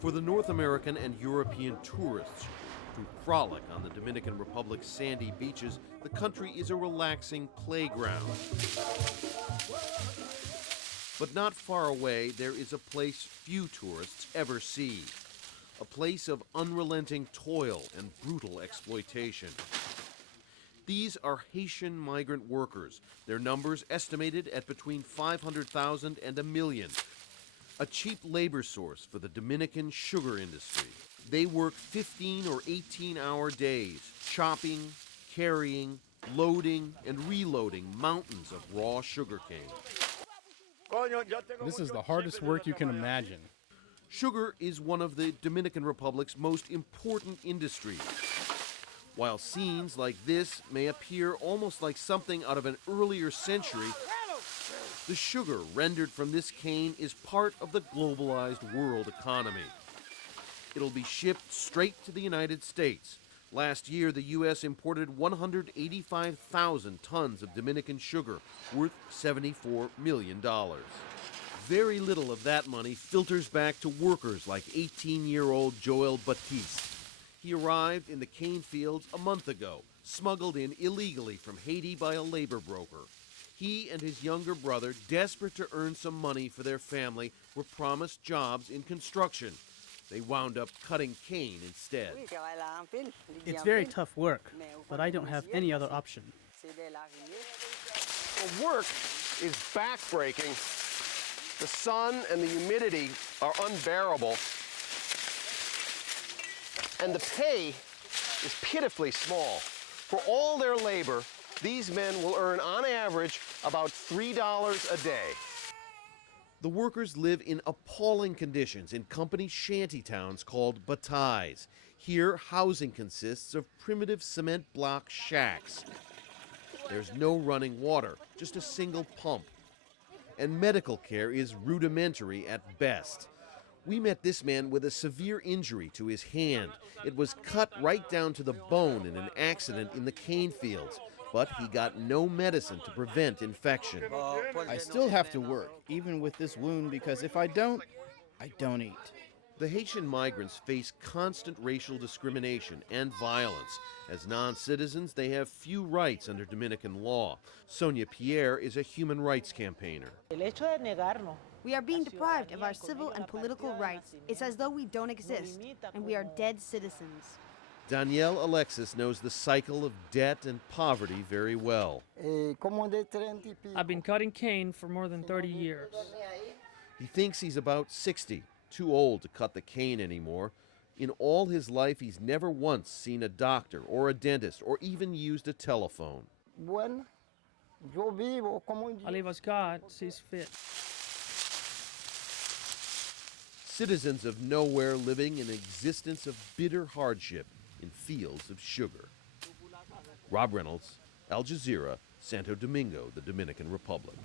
For the North American and European tourists who frolic on the Dominican Republic's sandy beaches, the country is a relaxing playground. But not far away, there is a place few tourists ever see. A place of unrelenting toil and brutal exploitation. These are Haitian migrant workers, their numbers estimated at between 500,000 and 1 million. A cheap labor source for the Dominican sugar industry. They work 15 or 18-hour days, chopping, carrying, loading, and reloading mountains of raw sugarcane. This is the hardest work you can imagine. Sugar is one of the Dominican Republic's most important industries. While scenes like this may appear almost like something out of an earlier century, the sugar rendered from this cane is part of the globalized world economy. It'll be shipped straight to the United States. Last year, the U.S. imported 185,000 tons of Dominican sugar, worth $74 million. Very little of that money filters back to workers like 18-year-old Joel Batiste. He arrived in the cane fields a month ago, smuggled in illegally from Haiti by a labor broker. He and his younger brother, desperate to earn some money for their family, were promised jobs in construction. They wound up cutting cane instead. It's very tough work, but I don't have any other option. The work is backbreaking. The sun and the humidity are unbearable. And the pay is pitifully small. For all their labor, these men will earn, on average, about $3 a day. The workers live in appalling conditions in company shanty towns called batays. Here, housing consists of primitive cement block shacks. There's no running water, just a single pump. And medical care is rudimentary at best. We met this man with a severe injury to his hand. It was cut right down to the bone in an accident in the cane fields, but he got no medicine to prevent infection. I still have to work, even with this wound, because if I don't eat. The Haitian migrants face constant racial discrimination and violence. As non-citizens, they have few rights under Dominican law. Sonia Pierre is a human rights campaigner. We are being deprived of our civil and political rights. It's as though we don't exist, and we are dead citizens. Danielle Alexis knows the cycle of debt and poverty very well. I've been cutting cane for more than 30 years. He thinks he's about 60, too old to cut the cane anymore. In all his life, he's never once seen a doctor or a dentist or even used a telephone. I live as God sees fit. Citizens of nowhere living an existence of bitter hardship in fields of sugar. Rob Reynolds, Al Jazeera, Santo Domingo, the Dominican Republic.